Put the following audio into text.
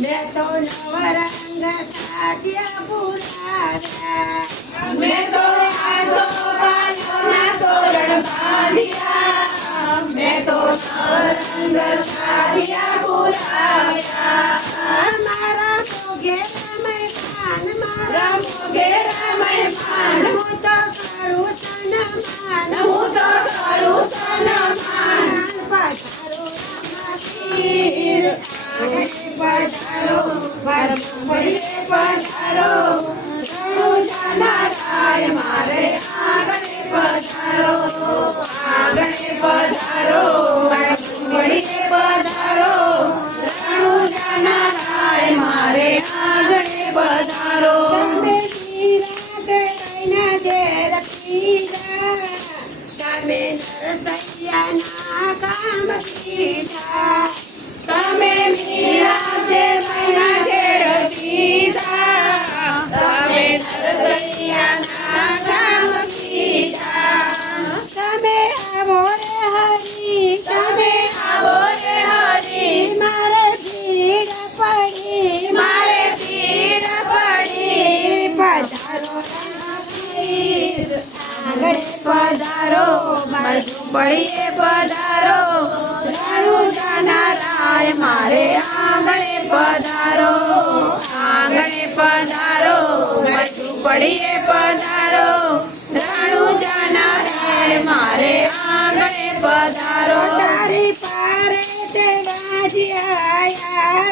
મેં તો નવરંગ સાધ્યા પુરાવ્યા મેં તો આસો પાયોના તોરણ બાંધ્યા મેં તો નવરંગ સાધ્યા પુરાવ્યા મારા મોગે મહેમાન મારા મોગે મહેમાન હું તો કરું સન્માન હું તો કરું સન્માન પધારો રામાપીર પધારો પરમપડીએ પધારો રણુજાના રાય મારે આંગણે પધારો પરમપડીએ પધારો રણુજાના રાય મારે આંગણે પધારો તમે મીરા કઈના ઘેર પીરા તમે નરસૈયાના કામ કીધા તમે મીરા દેવના ઘેર પીધા તમે નરસૈયાના કામ કીધા તમે આવો રે હરી તમે આવો રે હરી મારે ભીડ પડી મારે પીડ પડી પધારો રામાપીર આંગણે પધારો ઝૂંપડીએ પધારો રણુજાના રાય મારે આંગણે પધારો ઝૂંપડીએ પધારો રણુજાના રાય મારે આંગણે પધારો તારી પારે તે વાજ્યા